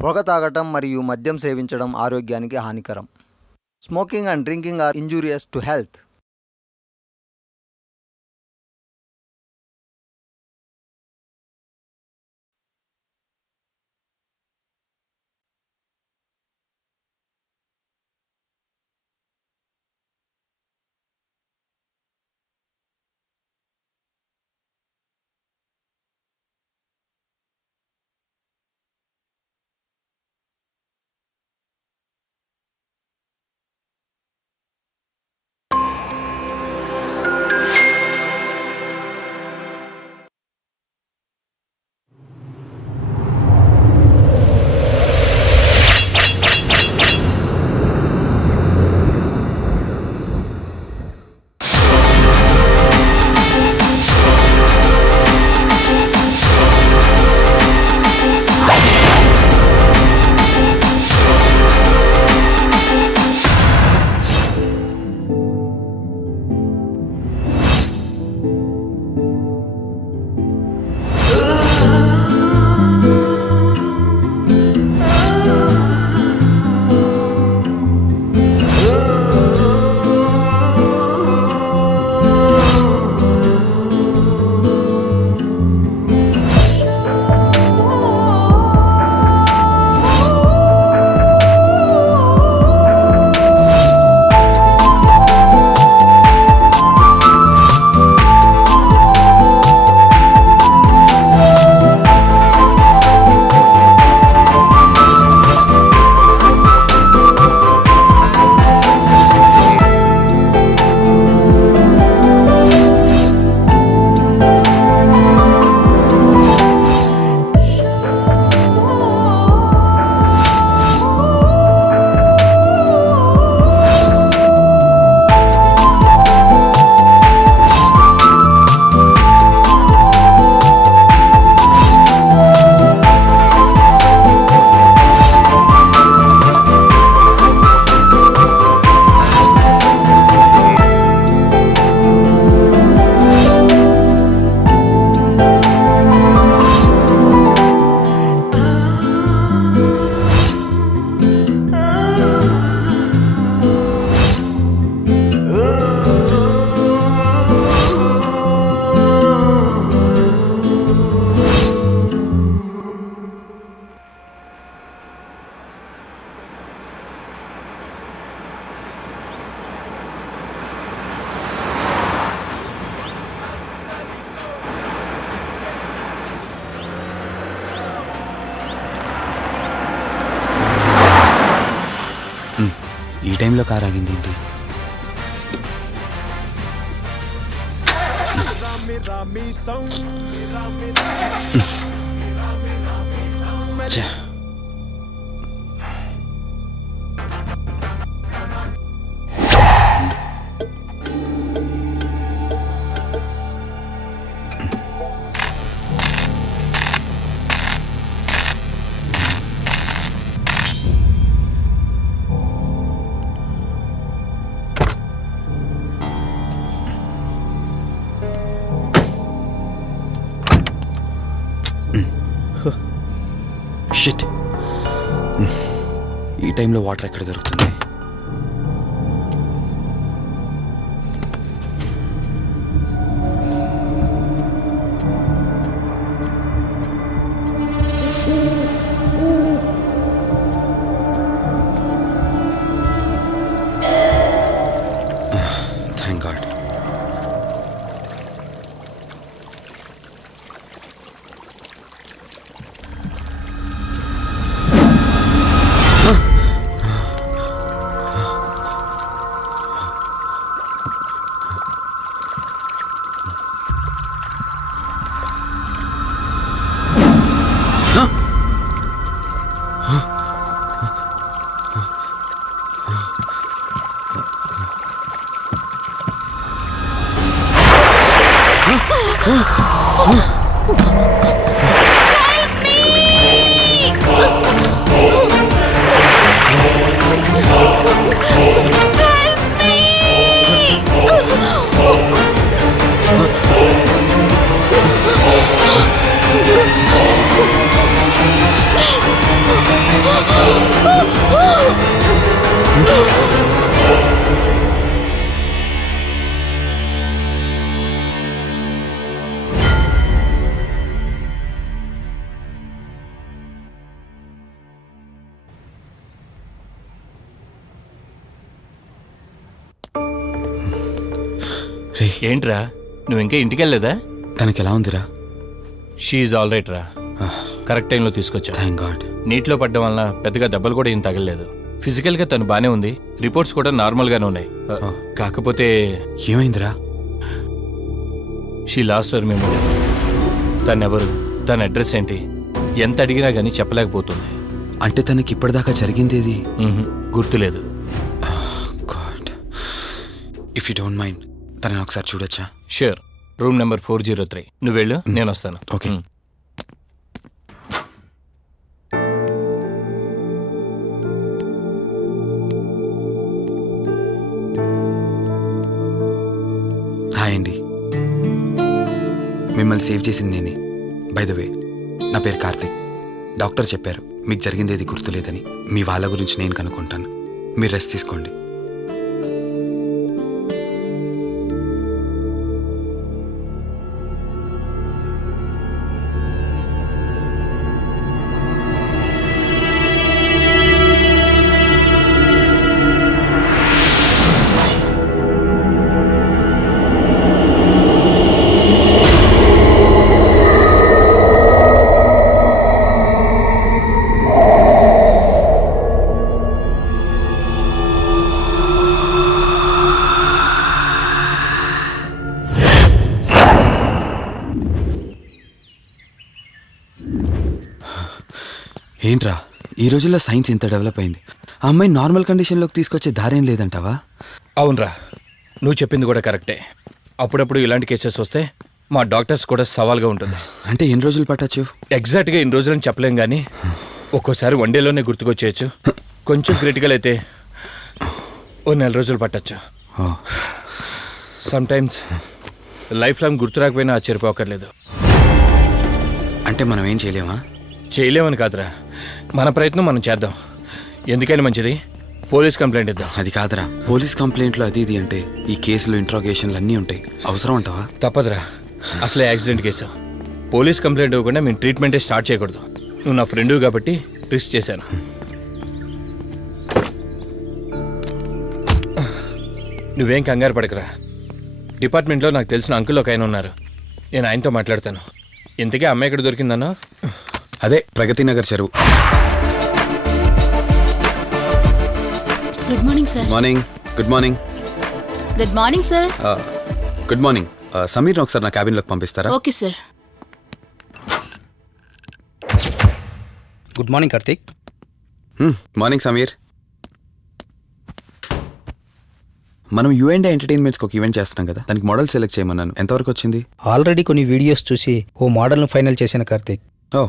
పొగ తాగటం మరియు మద్యం సేవించడం ఆరోగ్యానికి హానికరం. Smoking and drinking are injurious to health. ఈ టైంలో కార్ ఆగింది ఏంటి? షిట్, ఈ టైంలో వాటర్ ఎక్కడ దొరుకుతుంది? Thank God. రే ఏంట్రా నువ్వు ఇంకా ఇంటికి వెళ్ళలేదా? తనకి ఎలా ఉందిరా? షీఈ్ ఆల్ రైట్ రా. కరెక్ట్ టైంలో తీసుకొచ్చా. Thank God. నీటిలో పడ్డం వలన పెద్దగా దెబ్బలు కూడా ఏం తగలలేదు. ఫిజికల్గా తను బానే ఉంది, రిపోర్ట్స్ కూడా నార్మల్గానే ఉన్నాయి. కాకపోతే ఏమైందిరా? She lost her memory. తనెవరు, తన అడ్రస్ ఏంటి, ఎంత అడిగినా కానీ చెప్పలేకపోతుంది. అంటే తనకి ఇప్పటిదాకా జరిగిందేది గుర్తులేదు. God, if you don't mind తనని ఒకసారి చూడొచ్చా? షూర్. Room number 403. నువ్వు వెళ్ళు, నేను వస్తాను. ఓకే. హాయ్ అండి, మిమ్మల్ని సేవ్ చేసింది నేనే. బై ద వే, నా పేరు కార్తిక్. డాక్టర్ చెప్పారు మీకు జరిగిందేది గుర్తులేదని. మీ వాళ్ళ గురించి నేను కనుక్కుంటాను, మీరు రెస్ట్ తీసుకోండి. ఏంట్రా, ఈ రోజుల్లో సైన్స్ ఇంత డెవలప్ అయింది, ఆ అమ్మాయి నార్మల్ కండిషన్లోకి తీసుకొచ్చే దారేం లేదంటావా? అవునరా, నువ్వు చెప్పింది కూడా కరెక్టే. అప్పుడప్పుడు ఇలాంటి కేసెస్ వస్తే మా డాక్టర్స్ కూడా సవాల్గా ఉంటుంది. అంటే ఎన్ని రోజులు పట్టచ్చు? ఎగ్జాక్ట్గా ఇన్ని రోజులని చెప్పలేం కానీ ఒక్కోసారి వన్ డేలోనే గుర్తుకొచ్చేయచ్చు. కొంచెం క్రిటికల్ అయితే ఓ 4 రోజులు పట్టచ్చు. సమ్టైమ్స్ లైఫ్ లాంగ్ గుర్తు రాకపోయినా ఆశ్చర్యపోకర్లేదు. అంటే మనం ఏం చేయలేమా? చేయలేమని కాదురా, మన ప్రయత్నం మనం చేద్దాం. ఎందుకని మంచిది, పోలీస్ కంప్లైంట్ ఇద్దాం. అది కాదురా, పోలీస్ కంప్లైంట్లు అది ఇది అంటే ఈ కేసులు ఇంట్రాగేషన్లు అన్నీ ఉంటాయి, అవసరం అంటావా? తప్పదురా, అసలే యాక్సిడెంట్ కేసు. పోలీస్ కంప్లైంట్ ఇవ్వకుండా మేము ట్రీట్మెంటే స్టార్ట్ చేయకూడదు. నువ్వు నా ఫ్రెండు కాబట్టి రిస్క్ చేశాను. నువ్వేం కంగారు పడకరా. డిపార్ట్మెంట్లో నాకు తెలిసిన అంకుల్ ఒక ఆయన ఉన్నారు, నేను ఆయనతో మాట్లాడతాను. ఇంతకీ అమ్మాయి ఎక్కడ దొరికిందన్నా? అదే ప్రగతి నగర్ చెరువు. Good morning sir. Morning. Good morning. Good morning sir. Good morning. సమీర్ని ఒకసారి నా క్యాబిన్లోకి పంపిస్తారా? Okay sir. Good morning Karthik. Morning Sameer. మనం యుఎండే ఎంటర్టైన్మెంట్స్కి ఒక ఈవెంట్ చేస్తున్నాం కదా, దానికి మోడల్ సెలెక్ట్ చేయమన్నాను. ఎంతవరకు వచ్చింది? ఆల్రెడీ కొన్ని వీడియోస్ చూసి ఓ మోడల్ను ఫైనల్ చేశాను కార్తీక్.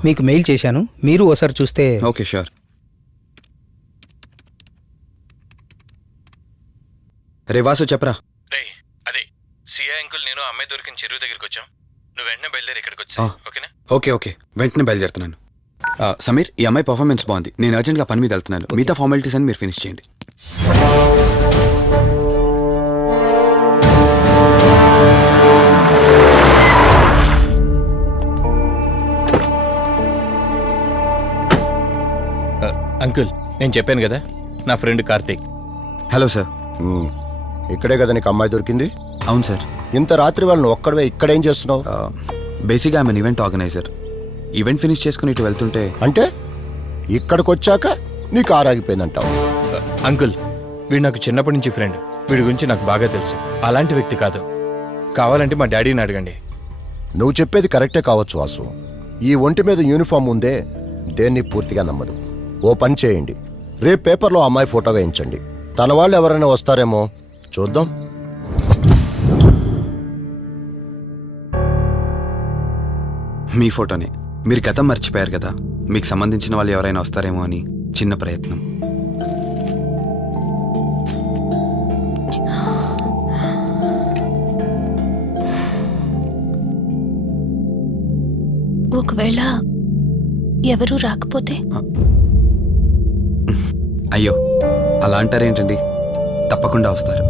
మీకు మెయిల్ చేశాను, మీరు ఒకసారి చూస్తే. Okay sure. రే వాసు చెప్పరా. అదే సిఐ అంకుల్ నేను అమ్మాయి దొరికిన చెరువు దగ్గరికి వచ్చాం. నువ్వు వెంటనే బయలుదేరి ఇక్కడికి వచ్చా. ఓకేనా? ఓకే ఓకే, వెంటనే బయలుదేరుతున్నాను. సమీర్, ఈ అమ్మాయి పర్ఫార్మెన్స్ బాగుంది, నేను అర్జెంట్గా పని మీద వెళ్తున్నాను. మిగతా ఫార్మాలిటీస్ అని మీరు ఫినిష్ చేయండి. అంకుల్, నేను చెప్పాను కదా, నా ఫ్రెండ్ కార్తీక్. Hello sir. ఇక్కడే కదా నీకు అమ్మాయి దొరికింది? అవును సార్. ఇంత రాత్రి వాళ్ళని ఒక్కడవే ఇక్కడేం చేస్తున్నావు? బేసిక్గా I'm an event organiser. Event finish చేసుకుని ఇటు వెళ్తుంటే. అంటే ఇక్కడికి వచ్చాక నీ కారు ఆగిపోయిందంటావు? అంకుల్, వీడు నాకు చిన్నప్పటి నుంచి ఫ్రెండ్. వీడి గురించి నాకు బాగా తెలుసు. అలాంటి వ్యక్తి కాదు. కావాలంటే మా డాడీని అడగండి. నువ్వు చెప్పేది కరెక్టే కావచ్చు వాసు. ఈ ఒంటి మీద యూనిఫామ్ ఉందే దేన్ని పూర్తిగా నమ్మదు. ఓ పని చేయండి, రేపు పేపర్లో అమ్మాయి ఫోటో వేయించండి. తన వాళ్ళు ఎవరైనా వస్తారేమో చూద్దాం. మీ ఫోటోనే. మీరు గతం మర్చిపోయారు కదా, మీకు సంబంధించిన వాళ్ళు ఎవరైనా వస్తారేమో అని చిన్న ప్రయత్నం. ఒకవేళ ఎవరూ రాకపోతే? అయ్యో, అలా అంటారేంటండి, తప్పకుండా వస్తారు.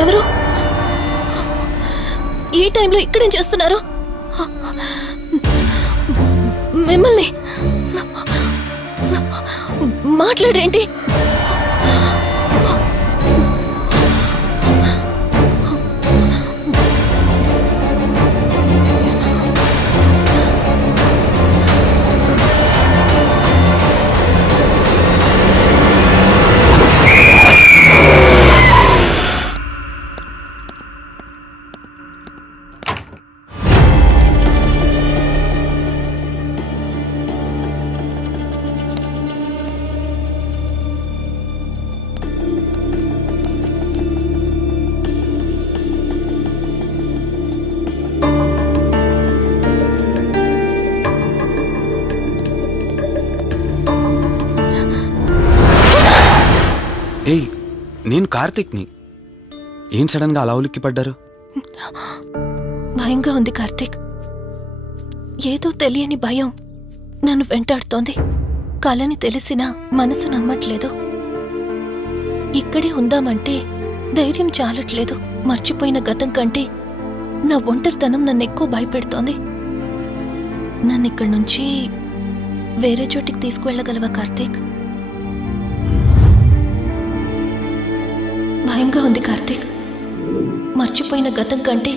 ఎవరు ఈ టైంలో ఇక్కడేం చేస్తున్నారు? మిమ్మల్ని మాట్లాడరేంటి? ఏయ్, నేను కార్తిక్ని. ఏం సడన్గా అలా ఉలిక్కి పడ్డారు? భయంగా ఉంది కార్తీక్. ఏదో తెలియని భయం నన్ను వెంటాడుతోంది. కలని తెలిసినా మనసు నమ్మట్లేదు. ఇక్కడే ఉందామంటే ధైర్యం చాలట్లేదు. మర్చిపోయిన గతం కంటే నా ఒంటరితనం నన్ను ఎక్కువ భయపెడుతోంది. నన్ను ఇక్కడి నుంచి వేరే చోటికి తీసుకువెళ్ళగలవా కార్తీక్? భయంగా ఉంది కార్తీక్. మర్చిపోయిన గతం కంటే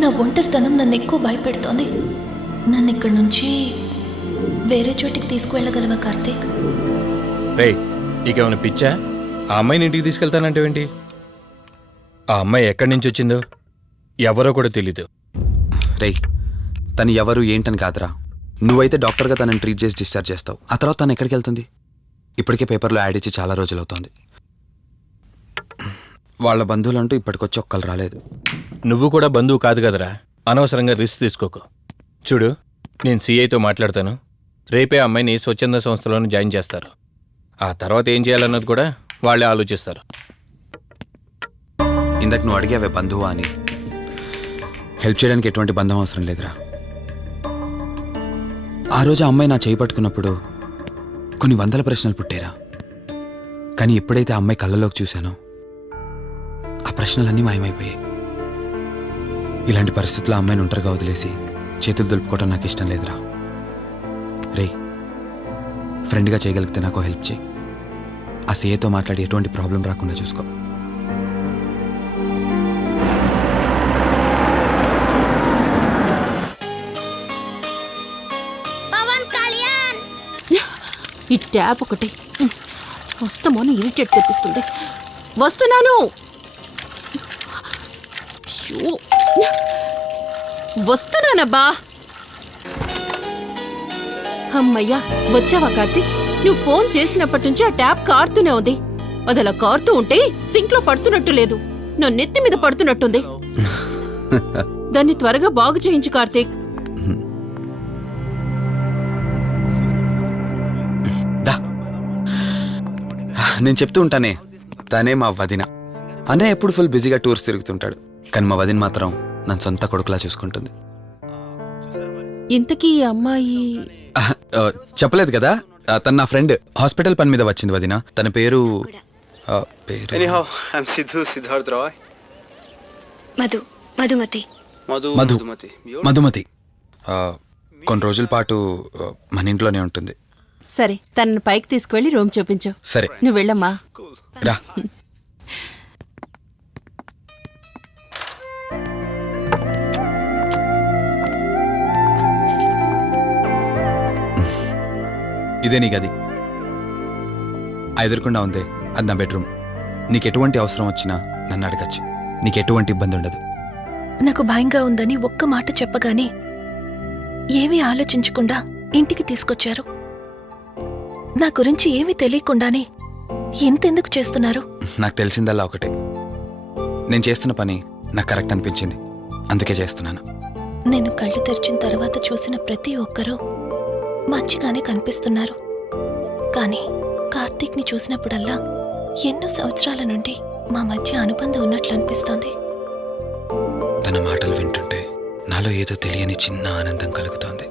నా ఒంటరితనం నన్ను ఎక్కువ భయపెడుతోంది. నన్ను ఇక్కడి నుంచి వేరే చోటికి తీసుకువెళ్ళగలవా కార్తీక్? రేయ్, నీకేమైనా పిచ్చా? ఆ అమ్మాయిని ఇంటికి తీసుకెళ్తానంటేవేంటి? ఆ అమ్మాయి ఎక్కడి నుంచి వచ్చిందో ఎవరో కూడా తెలీదు. రేయ్, తను ఎవరు ఏంటని కాదురా. నువ్వైతే డాక్టర్గా తనని ట్రీట్ చేసి డిశ్చార్జ్ చేస్తావు. ఆ తర్వాత తను ఎక్కడికి వెళ్తుంది? ఇప్పటికే పేపర్లో యాడ్ ఇచ్చి చాలా రోజులు అవుతోంది. వాళ్ళ బంధువులంటూ ఇప్పటికొచ్చి ఒక్కరు రాలేదు. నువ్వు కూడా బంధువు కాదు కదరా. అనవసరంగా రిస్క్ తీసుకోకు. చూడు, నేను సిఐతో మాట్లాడతాను. రేపే అమ్మాయిని స్వచ్ఛంద సంస్థలోనే జాయిన్ చేస్తారు. ఆ తర్వాత ఏం చేయాలన్నది కూడా వాళ్ళే ఆలోచిస్తారు. ఇందాక నువ్వు అడిగావే బంధువా అని. హెల్ప్ చేయడానికి ఎటువంటి బంధం అవసరం లేదురా. ఆ రోజు ఆ అమ్మాయి నా చేయి పట్టుకున్నప్పుడు కొన్ని వందల ప్రశ్నలు పుట్టారా. కానీ ఎప్పుడైతే ఆ అమ్మాయి కళ్ళలోకి చూశానో ఆ ప్రశ్నలన్నీ మాయమైపోయాయి. ఇలాంటి పరిస్థితుల్లో ఆ అమ్మాయిని ఒంటరిగా వదిలేసి చేతులు దులుపుకోవడం నాకు ఇష్టం లేదురా. రేయ్, ఫ్రెండ్గా చేయగలిగితే నాకు హెల్ప్ చేయి. ఆ సీఏతో మాట్లాడి ఎటువంటి ప్రాబ్లం రాకుండా చూసుకో. ఈ ట్యాప్ ఒకటి వస్తామని ఇరిటేట్ తెప్పిస్తుంది. వస్తున్నాను. వస్తున్నానబ్బా. అమ్మయ్యా, వచ్చావా కార్తీక్? నువ్వు ఫోన్ చేసినప్పటి నుంచి ఆ ట్యాప్ కారుతూనే ఉంది. అది అలా కారుతూ ఉంటే సింక్ లో పడుతున్నట్టు లేదు. నా నెత్తి మీద పడుతున్నట్టుంది. దాన్ని త్వరగా బాగు చేయించు కార్తీక్. దా నేను చెప్తూ ఉంటానే, తనే మా వదిన. అన్నయ్య ఎప్పుడు ఫుల్ బిజీగా టూర్స్ తిరుగుతుంటాడు, కానీ మా వదిన మాత్రం నన్ను సొంత కొడుకులా చూసుకుంటుంది. ఇంతకీ ఈ అమ్మాయి చెప్పలేదు కదా, తను నా ఫ్రెండ్. హాస్పిటల్ పని మీద వచ్చింది వదిన. తన పేరు పేరు Anyhow, I'm Siddharth Roy. Madhumati. Madhumati. Madhumati. కొన్ని రోజుల పాటు మన ఇంట్లోనే ఉంటుంది. సరే, తనని పైకి తీసుకువెళ్ళి రూమ్ చూపించు. సరే నువ్వు వెళ్ళమ్మా. రా. ఇదే నీ గది. ఎదురుకుండా ఉందే, అది నా బెడ్రూమ్. నీకు ఎటువంటి అవసరం వచ్చినా నన్ను అడగచ్చు. నీకు ఎటువంటి ఇబ్బంది ఉండదు. నాకు భయంగా ఉందని ఒక్క మాట చెప్పగానే ఏమీ ఆలోచించకుండా ఇంటికి తీసుకొచ్చారు. నా గురించి ఏమీ తెలియకుండానే ఇంతెందుకు చేస్తున్నారు? నాకు తెలిసిందల్లా ఒకటే, నేను చేస్తున్న పని నాకు కరెక్ట్ అనిపించింది, అందుకే చేస్తున్నాను. నేను కళ్ళు తెరిచిన తర్వాత చూసిన ప్రతి ఒక్కరూ మంచిగానే కనిపిస్తున్నారు. కానీ కార్తీక్ని చూసినప్పుడల్లా ఎన్నో సంవత్సరాల నుండి మా మధ్య అనుబంధం ఉన్నట్లు అనిపిస్తోంది. తన మాటలు వింటుంటే నాలో ఏదో తెలియని చిన్న ఆనందం కలుగుతోంది.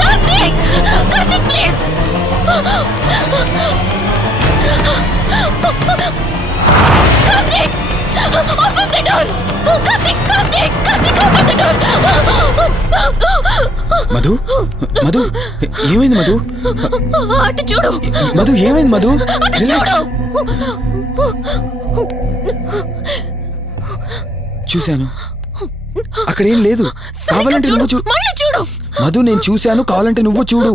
Karthik! Karthik, please! Karthik! Open the door! Karthik! Karthik! Karthik, open the door! Madhu Madhu ఏమైంది మధు? అటు చూడు! మధు ఏమైంది మధు? అటు రిలాక్స్. చూడు! చూశాను, అక్కడేం లేదు. కావాలంటే నువ్వు చూడు. మళ్ళీ చూడు! మధు నేను చూశాను, కావాలంటే నువ్వు చూడు.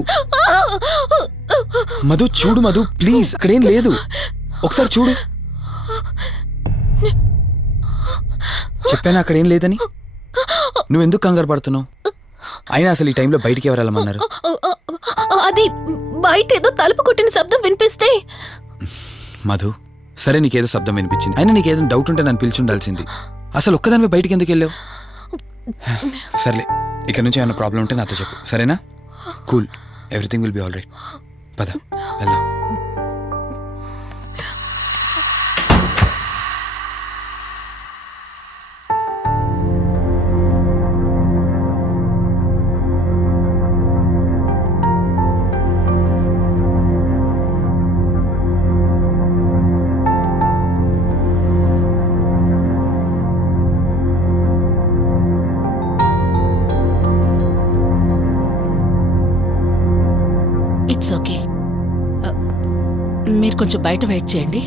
మధు చూడు మధు, ప్లీజ్, అక్కడేం లేదు. ఒకసారి చూడు. చెప్పాను అక్కడేం లేదని. నువ్వెందుకు కంగారు పడుతున్నావు? అయినా అసలు ఈ టైంలో బయటికి ఎవరు వెళ్ళమన్నారు? అది బయట ఏదో తలుపు కొట్టిన శబ్దం వినిపిస్తే. మధు, సరే నీకేదో శబ్దం వినిపించింది, అయినా నీకేదో డౌట్ ఉంటే నన్ను పిలిచి ఉండాల్సింది. అసలు ఒక్కదానిపై బయటికి ఎందుకు వెళ్ళావు? సర్లే, ఇక్కడ నుంచి ఏమైనా ప్రాబ్లం ఉంటే నాతో చెప్పు, సరేనా? Cool, everything will be all right. పద వెళ్దాం. It's okay. మీరు కొంచెం బయట వెయిట్ చేయండి.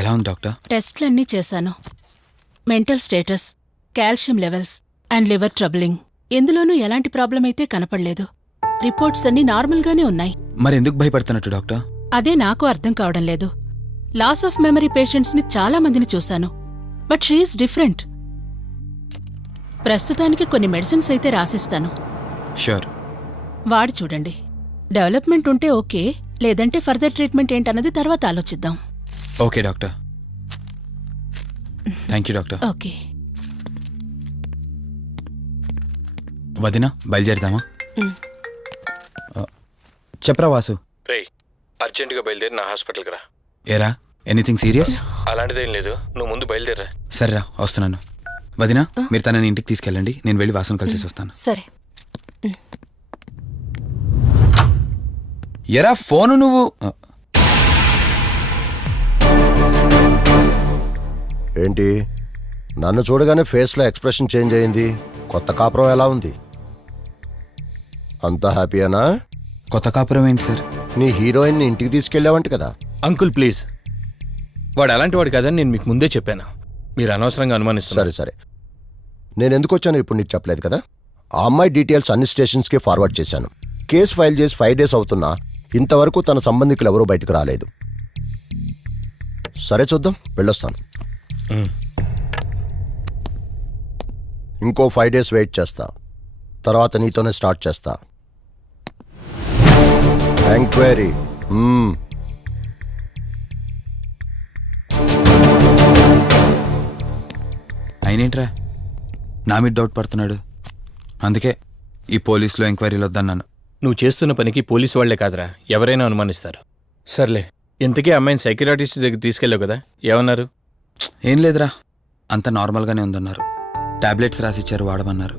ఎలా ఉంది డాక్టర్? టెస్ట్లన్నీ చేశాను. Mental status, calcium levels and liver troubling, ఎందులోనూ ఎలాంటి ప్రాబ్లం అయితే కనపడలేదు. రిపోర్ట్స్ అన్నీ నార్మల్గానే ఉన్నాయి. మరి ఎందుకు భయపడుతున్నట్టు డాక్టర్? అదే నాకు అర్థం కావడం లేదు. లాస్ ఆఫ్ మెమరీ పేషెంట్స్ని చాలా మందిని చూశాను, బట్ షీఈస్ డిఫరెంట్. ప్రస్తుతానికి కొన్ని మెడిసిన్స్ అయితే రాసిస్తాను, షూర్. వాడి చూడండి. డెవలప్మెంట్ ఉంటే ఓకే, లేదంటే ఫర్దర్ ట్రీట్మెంట్ ఏంటన్నది తర్వాత ఆలోచిద్దాం. Okay doctor. Thank you doctor. Okay. వదినా, బయలుదేరదామా? చెప్పరా వాసు. రే, అర్జెంటుగా బయలుదేరి నా హాస్పిటల్కి రా. ఏరా, ఎనీథింగ్ సీరియస్? అలాంటిదేం లేదు, నువ్వు ముందు బయలుదేరా. సరేరా, వస్తున్నాను. వదినా, మీరు తనని ఇంటికి తీసుకెళ్ళండి, నేను వెళ్ళి వాసన కలిసేసి వస్తాను. సరే. ఎరా ఫోను నువ్వు. ఏంటి, నన్ను చూడగానే ఫేస్లో ఎక్స్ప్రెషన్ చేంజ్ అయింది? కొత్త కాపురం ఎలా ఉంది? అంతా హ్యాపీయేనా? కొత్త కాపురం ఏంటి సార్? నీ హీరోయిన్ని ఇంటికి తీసుకెళ్ళావంట కదా? అంకుల్ ప్లీజ్, వాడు అలాంటి వాడు కాదని నేను మీకు ముందే చెప్పాను. మీరు అనవసరంగా అనుమానిస్తున్నారు. సరే, నేను ఎందుకు వచ్చానో ఇప్పుడు నీకు చెప్పలేదు కదా. ఆ అమ్మాయి డీటెయిల్స్ అన్ని స్టేషన్స్కి ఫార్వర్డ్ చేశాను. కేసు ఫైల్ చేసి 5 days అవుతున్నా ఇంతవరకు తన సంబంధికులు ఎవరూ బయటకు రాలేదు. సరే, చూద్దాం, వెళ్ళొస్తాను. ఇంకో 5 days వెయిట్ చేస్తా, తర్వాత నీతోనే స్టార్ట్ చేస్తా ఎంక్వైరీ. అయినేంట్రా నా మీద డౌట్ పడుతున్నాడు? అందుకే ఈ పోలీసులో ఎంక్వైరీలు వద్దన్నాను. నువ్వు చేస్తున్న పనికి పోలీసు వాళ్లే కాదురా, ఎవరైనా అనుమానిస్తారు. సర్లే, ఇంతకీ అమ్మాయిని సైకియాట్రిస్ట్ దగ్గర తీసుకెళ్ళావు కదా, ఏమన్నారు? ఏం లేదురా, అంత నార్మల్గానే ఉందన్నారు. టాబ్లెట్స్ రాసిచ్చారు, వాడమన్నారు.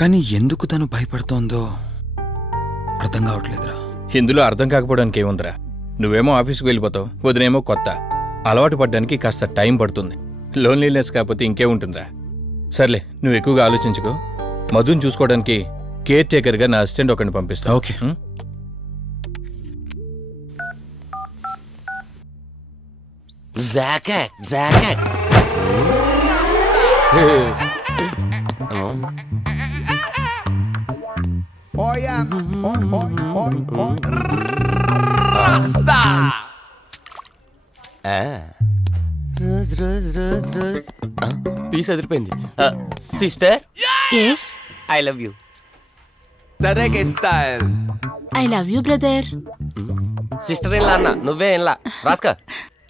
కానీ ఎందుకు తను భయపడుతోందో అర్థం కావట్లేదురా. ఇందులో అర్థం కాకపోవడానికి ఏముందిరా? నువ్వేమో ఆఫీస్కి వెళ్ళిపోతావు, వదినేమో కొత్త. అలవాటు పడ్డానికి కాస్త టైం పడుతుంది. లోన్లీనెస్ కాకపోతే ఇంకే ఉంటుందిరా. సర్లే, నువ్వు ఎక్కువగా ఆలోచించుకో. మధుని చూసుకోవడానికి కేర్ టేకర్గా నా అసిస్టెంట్ ఒకరిని పంపిస్తా. Okay. Rose rose rose rose piece అదిరిపోయింది. Sister, yes, I love you. I love you brother. Sister ఇలా అన్న, నువ్వే ఇలా రాస్కా.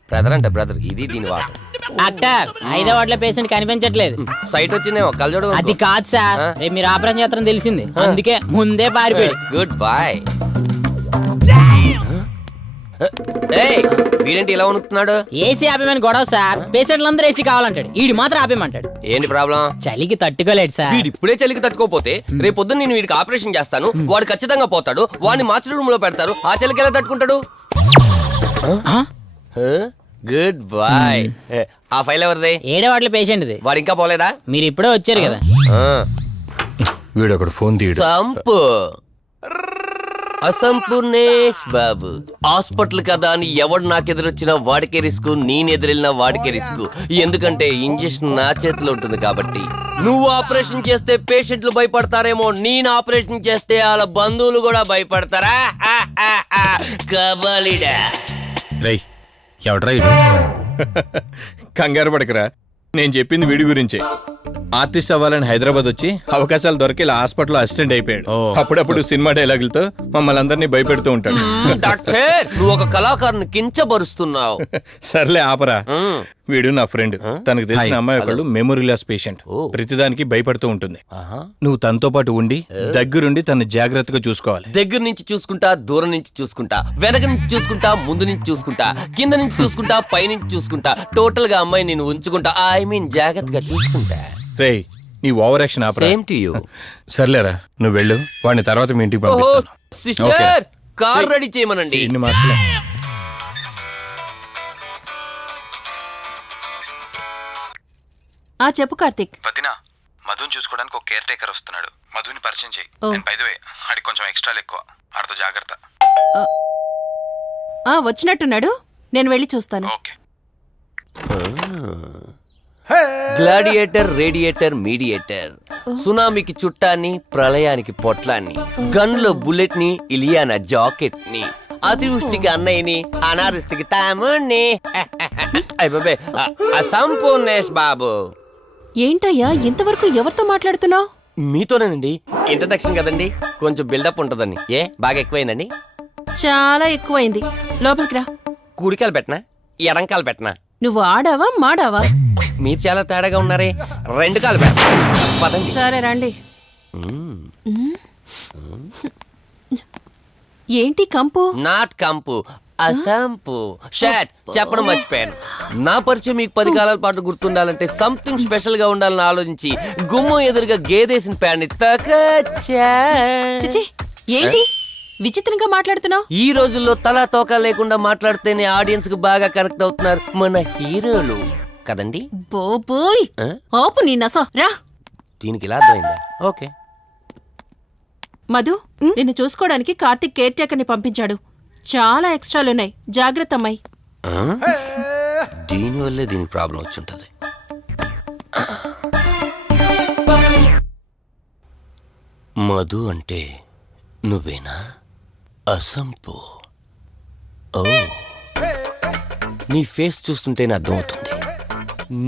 బ్రదర్ అంటే బ్రదర్, ఇది దీని వాట. డాక్టర్ 5వ వార్డులో పేషెంట్ కనిపించట్లేదు. సైట్ వచ్చిందేమో, కళ్ళజోడు అది కాదు సార్, రేపు మీరు ఆపరేషన్ చేస్తారని తెలిసింది, అందుకే ముందే పారిపోయి. Good boy. ఏయ్, వీడేంటి ఇలా వణుకుతున్నాడు? ఏసీ ఆపేమని గొడవ సార్, పేషెంట్లందరూ ఏసీ కావాలంటాడు, ఈడు మాత్రం ఆపేమంటాడు. ఏంటి ప్రాబ్లం? చలికి తట్టుకోలేడు సార్. వీడు ఇప్పుడే చలికి తట్టుకోపోతే రేపు పొద్దున్న నేను వీడికి ఆపరేషన్ చేస్తాను, వాడు ఖచ్చితంగా పోతాడు, వాడిని మార్చి రూమ్ లో పెడతారు, ఆ చలికి ఎలా తట్టుకుంటాడు? Good boy. ఆ ఫైల్ ఎవరిది? 7వ వార్డులో పేషెంట్ది. వాడు ఇంకా పోలేదా? మీరు ఇప్పుడే వచ్చారు కదా. వీడు ఒకడు ఫోన్ తీయడు. సంపు అసంపూర్ణేష్ బాబు. హాస్పిటల్ కదా అని ఎవడు నాకెదురొచ్చినా వాడికే రిస్క్, నేనెదిరెళ్ళినా వాడికే రిస్క్. ఎందుకంటే ఇంజెక్షన్ నా చేతిలో ఉంటుంది కాబట్టి. నువ్వు ఆపరేషన్ చేస్తే పేషెంట్లు భయపడతారేమో, నేను ఆపరేషన్ చేస్తే వాళ్ళ బంధువులు కూడా భయపడతారా? కబలిడా. రై ఎవడ్రా ఇడు? కంగారు పడకరా, నేను చెప్పింది వీడి గురించే. ఆర్టిస్ట్ అవ్వాలని హైదరాబాద్ వచ్చి అవకాశాలు దొరికి ఇలా హాస్పిటల్ అసిస్టెంట్ అయిపోయాడు. అప్పుడప్పుడు సినిమా డైలాగులతో మమ్మల్ని అందరినీ భయపెడుతూ ఉంటాడు. డాక్టర్, నువ్వు ఒక కళాకారుని కించబరుస్తున్నావు. సర్లే ఆపరా. వీడు నా ఫ్రెండ్, తనకు తెలిసిన అమ్మాయి ఒకళ్ళు మెమొరీ లాస్ పేషెంట్, ప్రతిదానికి భయపడుతూ ఉంటుంది. నువ్వు తనతో పాటు ఉండి దగ్గరుండి తను జాగ్రత్తగా చూసుకోవాలి. దగ్గర నుంచి చూసుకుంటా, దూరం నుంచి చూసుకుంటా, వెనక నుంచి చూసుకుంటా, ముందు నుంచి చూసుకుంటా, కింద నుంచి చూసుకుంటా, పై నుంచి చూసుకుంటా, టోటల్ గా అమ్మాయి నేను ఉంచుకుంటా. ఐ మీన్ జాగ్రత్తగా చూసుకుంటా. రేయ్, నీ over action opera. Same to you. సర్లేరా, నువ్వు వెళ్ళు, వాడిని తర్వాత మీ ఇంటికి పంపిస్తాను. సిస్టర్, కార్ రెడీ చేయమనండి. ఇన్ని మార్చలే. చెప్పు కార్తిక్. వదినా, మధుని చూసుకోవడానికి ఒక కేర్ టేకర్ వస్తున్నాడు, మధుని పరిచయం చేయి. బై ది వే, ఆడికి కొంచెం ఎక్స్ట్రాలు ఎక్కువ, ఆడితో జాగ్రత్త. వచ్చినట్టున్నాడు, నేను వెళ్ళి చూస్తాను. ఓకే. Gladiator, radiator, mediator. సునామీకి చుట్టాన్ని, ప్రళయానికి పొట్లాన్ని, గన్లో బుల్లెట్ ని, ఇలియానా జాకెట్ ని, అతివృష్టికి అన్నయ్యని, అనావృష్టికి తమ్ముణ్ణి. అయిపోయి అసంపూర్ణేష్ బాబు. ఏంటయ్యా ఇంతవరకు ఎవరితో మాట్లాడుతున్నావు? మీతోనేనండి. ఇంట్రడక్షన్ కదండి, కొంచెం బిల్డప్ ఉంటదని. బాగా ఎక్కువైందండి? చాలా ఎక్కువైంది. లోపలికి రా. కుడికాలు పెట్టనా, ఎడంకాలు పెట్టనా? నువ్వు ఆడావా మాడావా? మీరు చాలా తేడాగా ఉన్నారే. 2 కాలు పెట్టనా? పదండి. సరే రండి. ఏంటి కంపు? నాట్ కంపు, అసంపు. షాట్ చెప్పడం మర్చిపోయాను. నా పరిచయం మీకు 10 కాలాల పాటు గుర్తుండాలంటే సంథింగ్ స్పెషల్ గా ఉండాలని ఆలోచించి గుమ్మం ఎదురుగా గేదేసిన ప్యాడ్ని తకచ్చా. చిచి, ఏంటి విచిత్రంగా మాట్లాడుతున్నావు? ఈ రోజుల్లో తలా తోక లేకుండా మాట్లాడితేనే ఆడియన్స్ కు బాగా కనెక్ట్ అవుతున్నారు మన హీరోలు కదండి. బోబోయ్, ఆపు నీ నస. రా. దీనికి ఇలా అర్థమైందా? ఓకే. మధు, నిన్ను చూసుకోవడానికి కార్తిక్ కేర్ టేకర్ ని పంపించాడు. చాలా ఎక్స్ట్రాలున్నాయి, జాగ్రత్త అమ్మాయి. దీనివల్లే దీనికి ప్రాబ్లం వచ్చుంటది. మధు అంటే నువ్వేనా? అసంపు. ఓ, నీ ఫేస్ చూస్తుంటేనే అర్థమవుతుంది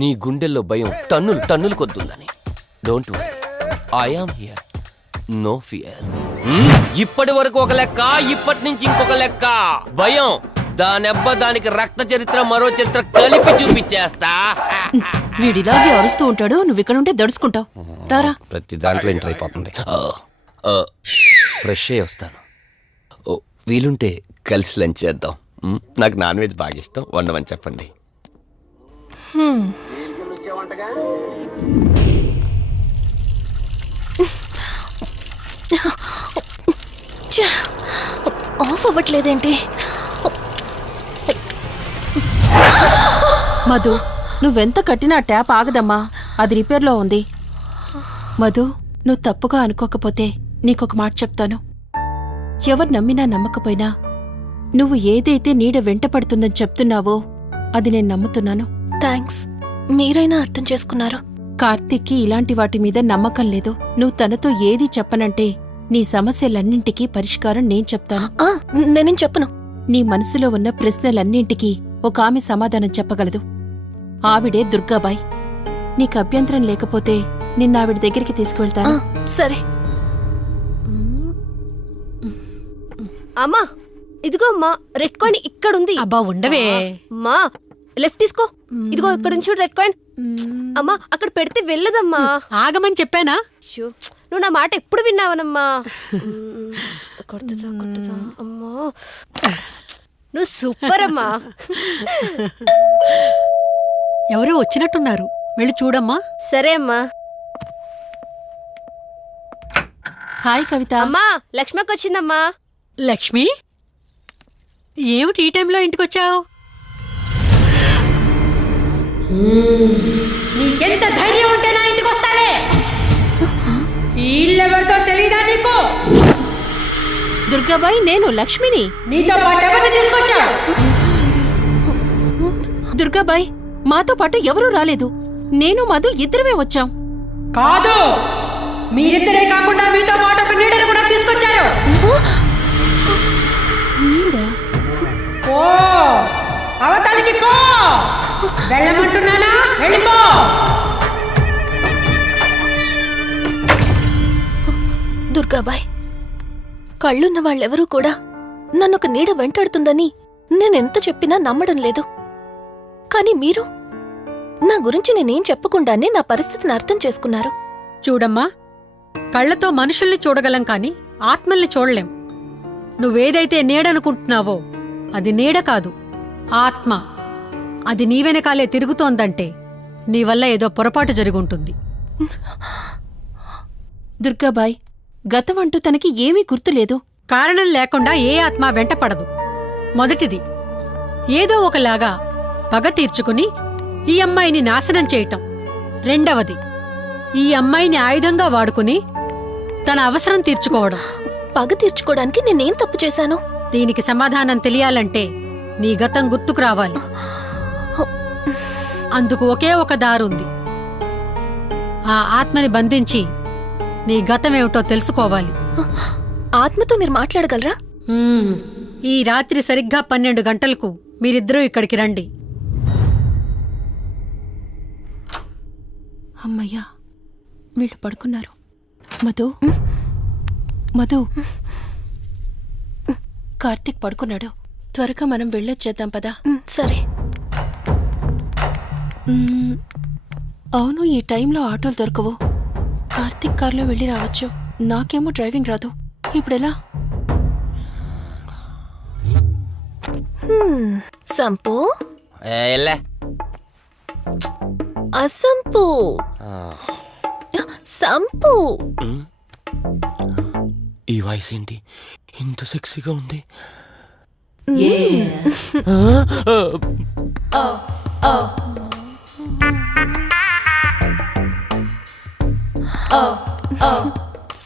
నీ గుండెల్లో భయం టన్నులు టన్నులు కొద్దుందని. Don't worry, I am here, no fear. ఇప్పటి వరకు ఒక లెక్క, ఇప్పటి నుంచి ఇంకొక లెక్క. భయం దానెబ్బ, దానికి రక్త చరిత్ర, మరో చరిత్ర కలిపి చూపించేస్తా. వీడిలాగే అరుస్తూ ఉంటాడు, నువ్వు ఇక్కడ ఉంటే దడుచుకుంటావు. రారా. ప్రతి దాంట్లో ఎంటర్ అయిపోతుంది. ఫ్రెష్ అయ్యి వస్తాను. వీలుంటే కలిసి లంచ్ చేద్దాం. నాకు నాన్ వెజ్ బాగా ఇష్టం, వండమని చెప్పండి. ఆఫ్ అవ్వట్లేదేంటి? మధు, నువ్వెంత కట్టినా ట్యాప్ ఆగదమ్మా, అది రిపేర్లో ఉంది. మధు, నువ్వు తప్పుగా అనుకోకపోతే నీకొక మాట చెప్తాను. ఎవరు నమ్మినా నమ్మకపోయినా నువ్వు ఏదైతే నీడ వెంట పడుతుందని చెప్తున్నావో అది నేను నమ్ముతున్నాను. థ్యాంక్స్, మీరైనా అర్థం చేసుకున్నారు. కార్తిక్కి ఇలాంటి వాటి మీద నమ్మకం లేదు. నువ్వు తనతో ఏది చెప్పనంటే నీ సమస్యలన్నింటికీ పరిష్కారం నేను చెప్తాను. ఆ, నేనేం చెప్పను. నీ మనసులో ఉన్న ప్రశ్నలన్నింటికీ ఒక ఆమె సమాధానం చెప్పగలదు. ఆవిడే దుర్గాబాయ్. నీకు అభ్యంతరం లేకపోతే నిన్నావిడ దగ్గరికి ఆ, తీసుకువెళ్తాను. సరే. అమ్మా ఇదిగో అమ్మా రెడ్ కాయిన్ ఇక్కడ ఉంది. అబ్బా ఉండవే. అమ్మా లెఫ్ట్ తీసుకో. ఇదిగో ఇక్కడ నుంచి రెడ్ కాయిన్. అమ్మా అక్కడ పెడితే వెళ్ళదమ్మా. ఆగమని చెప్పానా? అయ్యో, నువ్వు నా మాట ఎప్పుడు విన్నావనమ్మా? కొడుతుందా కొడుతుందా అమ్మా. నువ్వు సూపర్ అమ్మా. ఎవరో వచ్చినట్టున్నారు, వెళ్ళి చూడమ్మా. సరే అమ్మా. హాయ్ కవిత. అమ్మా లక్ష్మకి వచ్చిందమ్మా. లక్ష్మి, ఏమిటి ఈ టైంలో ఇంటికొచ్చావు? నీకెంత ధైర్యం ఉంటే నా ఇంటికి వస్తావే? ఈ ఇల్లెవరితో తెలీదా నీకు? దుర్గాబాయ్, నేను లక్ష్మిని. నీతో పాటు ఎవరిని తీసుకొచ్చావు? దుర్గాబాయ్, మాతో పాటు ఎవరూ రాలేదు. నేను మధు ఇద్దరమే వచ్చాం. కాదు, మీరిద్దరే కాకుండా మీతో పాటు ఒక నీడను కూడా తీసుకొచ్చారు. ఓ అవతలికి పో. వెళ్ళమంటున్నానా? వెళ్ళిపో. దుర్గాబాయ్, కళ్ళున్న వాళ్ళెవరూ కూడా నన్నొక నీడ వెంటాడుతుందని నేనెంత చెప్పినా నమ్మడం లేదు. కాని మీరు నా గురించి నేనేం చెప్పకుండానే నా పరిస్థితిని అర్థం చేసుకున్నారు. చూడమ్మా, కళ్ళతో మనుషుల్ని చూడగలం కాని ఆత్మల్ని చూడలేం. నువ్వేదైతే నీడనుకుంటున్నావో అది నీడ కాదు, ఆత్మ. అది నీ వెనకాలే తిరుగుతోందంటే నీ వల్ల ఏదో పొరపాటు జరుగుంటుంది. దుర్గాబాయ్, గతం అంటూ తనకి ఏమీ గుర్తులేదు. కారణం లేకుండా ఏ ఆత్మ వెంటపడదు. మొదటిది, ఏదో ఒకలాగా పగ తీర్చుకుని ఈ అమ్మాయిని నాశనం చేయటం. రెండవది, ఈ అమ్మాయిని ఆయుధంగా వాడుకుని తన అవసరం తీర్చుకోవడం. పగ తీర్చుకోవడానికి నేనేం తప్పు చేశాను? దీనికి సమాధానం తెలియాలంటే నీ గతం గుర్తుకు రావాలి. అందుకు ఒకే ఒక దారుంది. ఆ ఆత్మని బంధించి నీ గతమేమిటో తెలుసుకోవాలి. ఆత్మతో మీరు మాట్లాడగలరా? ఈ రాత్రి సరిగ్గా 12 గంటలకు మీరిద్దరూ ఇక్కడికి రండి. అమ్మయ్యా, వీళ్ళు పడుకున్నారు. మధు, మధు, కార్తీక్ పడుకున్నాడు. త్వరగా మనం వెళ్ళొచ్చేద్దాం పదా. సరే. అవును, ఈ టైంలో ఆటోలు దొరకవు. కార్తీక్ కార్లో వెళ్ళి రావచ్చు. నాకేమో డ్రైవింగ్ రాదు. ఇప్పుడెలా? సంపు, అసంపు, సంపు. ఈ వాయిస్ ఏంటి ఇంత సెక్సీగా ఉంది?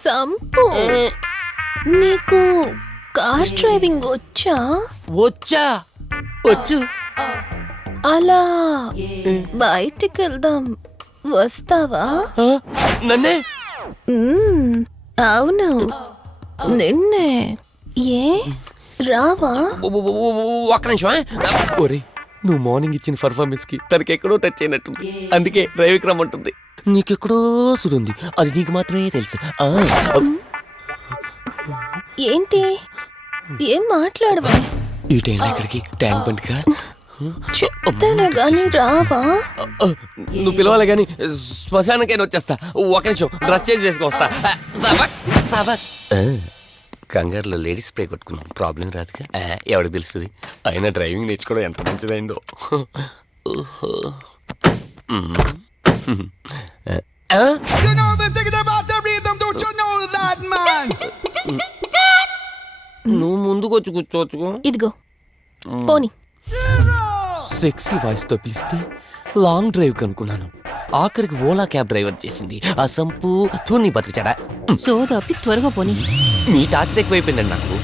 సంపు, నీకు కార్ డ్రైవింగ్ వచ్చా? వచ్చా? వచ్చు. అలా బయటికి వెళ్దాం, వస్తావా? నన్నే? అవును, నిన్నే. ఏ రావా? ఒక్క నిమిషం. ఒరే, నువ్వు మార్నింగ్ ఇచ్చిన పర్ఫార్మెన్స్ కి తనకి ఎక్కడో టచ్ అయినట్టుంది. అందుకే డ్రైవింగ్ రమ్మంటుంది. నీకెక్కడో సుడుంది, అది నీకు మాత్రమే తెలుసు. ఏంటి? ఏం మాట్లాడవా? ఈ టైంలో ఎక్కడికి? ట్యాంక్ బండికా? చెప్తానే గాని రావా? నువ్వు పిలవాలి గాని శ్మశానకైనా వచ్చేస్తా. ఒక నిమిషం డ్రెస్ చేంజ్ చేసుకుని వస్తా. కంగారులో లేడీస్ స్ప్రే కొట్టుకున్నాం, ప్రాబ్లం రాదుగా. ఎవరికి తెలుస్తుంది? అయినా డ్రైవింగ్ నేర్చుకోవడం ఎంత మంచిదైందో. నువ్వు ముందుకు వచ్చి కూర్చోవచ్చుకో. ఇదిగో పోనీ. సెక్సీ వాయిస్ తో పిలిస్తే లాంగ్ డ్రైవ్ కనుక్కున్నాను. ఆఖరికి ఓలా క్యాబ్ డ్రైవర్ చేసింది ఆ సంపు తూని బతికిచాడా. సోదాపి త్వరగా పోనీ. మీ టార్చర్ ఎక్కువైపోయిందండి నాకు.